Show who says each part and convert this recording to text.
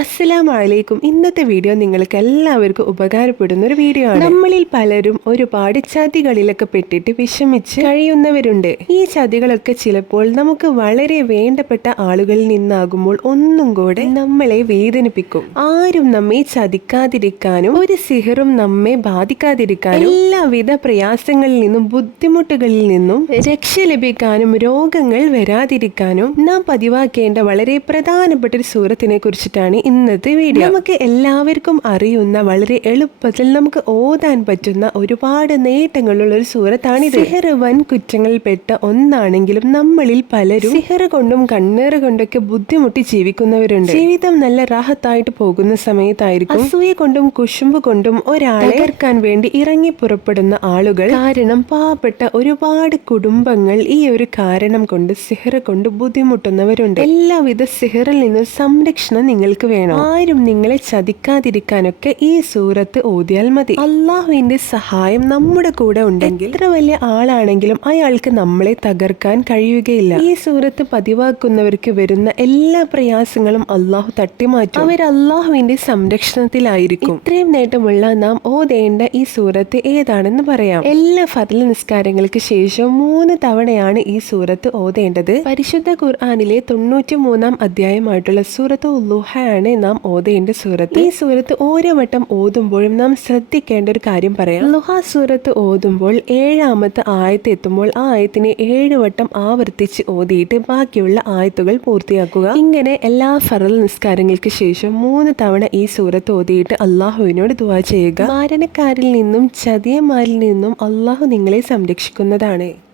Speaker 1: അസ്സലാമലൈക്കും. ഇന്നത്തെ വീഡിയോ നിങ്ങൾക്ക് എല്ലാവർക്കും ഉപകാരപ്പെടുന്ന ഒരു വീഡിയോ ആണ്. നമ്മളിൽ പലരും ഒരുപാട് ചതികളിലൊക്കെ പെട്ടിട്ട് വിഷമിച്ച് കഴിയുന്നവരുണ്ട്. ഈ ചതികളൊക്കെ ചിലപ്പോൾ നമുക്ക് വളരെ വേണ്ടപ്പെട്ട ആളുകളിൽ നിന്നാകുമ്പോൾ ഒന്നും കൂടെ നമ്മളെ വേദനിപ്പിക്കും. ആരും നമ്മെ ചതിക്കാതിരിക്കാനും ഒരു സിഹറും നമ്മെ ബാധിക്കാതിരിക്കാനും എല്ലാവിധ പ്രയാസങ്ങളിൽ നിന്നും ബുദ്ധിമുട്ടുകളിൽ നിന്നും രക്ഷ ലഭിക്കാനും രോഗങ്ങൾ വരാതിരിക്കാനും നാം പതിവാക്കേണ്ട വളരെ പ്രധാനപ്പെട്ട ഒരു സൂറത്തിനെ കുറിച്ചിട്ടാണ് ഇന്നത്തെ വീഡിയോ. നമുക്ക് എല്ലാവർക്കും അറിയുന്ന വളരെ എളുപ്പത്തിൽ നമുക്ക് ഓതാൻ പറ്റുന്ന ഒരുപാട് നേട്ടങ്ങളുള്ള ഒരു സൂറത്താണിത് സിഹർ വൻ കുറ്റങ്ങളിൽപ്പെട്ട ഒന്നാണെങ്കിലും നമ്മളിൽ പലരും സിഹർ കൊണ്ടും കണ്ണേറ് കൊണ്ടൊക്കെ ബുദ്ധിമുട്ടി ജീവിക്കുന്നവരുണ്ട്. ജീവിതം നല്ല റാഹത്തായിട്ട് പോകുന്ന സമയത്തായിരിക്കും അസൂയ കൊണ്ടും കുശുമ്പ് കൊണ്ടും ഒരാളെ തകർക്കാൻ വേണ്ടി ഇറങ്ങി പുറപ്പെടുന്ന ആളുകൾ. കാരണം പാവപ്പെട്ട ഒരുപാട് കുടുംബങ്ങൾ ഈ ഒരു കാരണം കൊണ്ട് സിഹർ കൊണ്ട് ബുദ്ധിമുട്ടുന്നവരുണ്ട്. എല്ലാവിധ സിഹറിൽ നിന്നും സംരക്ഷണം നിങ്ങൾക്ക് വേണം. ആരും നിങ്ങളെ ചതിക്കാതിരിക്കാനൊക്കെ ഈ സൂറത്ത് ഓതിയാൽ മതി. അള്ളാഹുവിന്റെ സഹായം നമ്മുടെ കൂടെ ഉണ്ടെങ്കിൽ എത്ര വലിയ ആളാണെങ്കിലും അയാൾക്ക് നമ്മളെ തകർക്കാൻ കഴിയുകയില്ല. ഈ സൂറത്ത് പതിവാക്കുന്നവർക്ക് വരുന്ന എല്ലാ പ്രയാസങ്ങളും അള്ളാഹു തട്ടിമാറ്റും. അവർ അള്ളാഹുവിന്റെ സംരക്ഷണത്തിലായിരിക്കും. ഇത്രയും നേട്ടമുള്ള നാം ഓതേണ്ട ഈ സൂറത്ത് ഏതാണെന്ന് പറയാം. എല്ലാ ഫതിൽ നിസ്കാരങ്ങൾക്ക് ശേഷം മൂന്ന് തവണയാണ് ഈ സൂറത്ത് ഓതേണ്ടത്. പരിശുദ്ധ ഖുർആാനിലെ തൊണ്ണൂറ്റി മൂന്നാം അധ്യായമായിട്ടുള്ള സൂറത്ത് ലുഹയാണ് നാം ഓതേണ്ട സൂറത്ത് ഈ സൂറത്ത് ഓരോ വട്ടം ഓതുമ്പോഴും നാം ശ്രദ്ധിക്കേണ്ട ഒരു കാര്യം പറയാം. ലുഹ സൂറത്ത് ഓതുമ്പോൾ ഏഴാമത്തെ ആയത്ത് എത്തുമ്പോൾ ആ ആയത്തിനെ ഏഴ് വട്ടം ആവർത്തിച്ച് ഓതിയിട്ട് ബാക്കിയുള്ള ആയത്തുകൾ പൂർത്തിയാക്കുക. ഇങ്ങനെ എല്ലാ ഫറൽ നിസ്കാരങ്ങൾക്ക് ശേഷം മൂന്ന് തവണ ഈ സൂറത്ത് ഓതിയിട്ട് അള്ളാഹുവിനോട് ദുവാ ചെയ്യുക. മാരണക്കാരിൽ നിന്നും ചതിയന്മാരിൽ നിന്നും അള്ളാഹു നിങ്ങളെ സംരക്ഷിക്കുന്നതാണ്.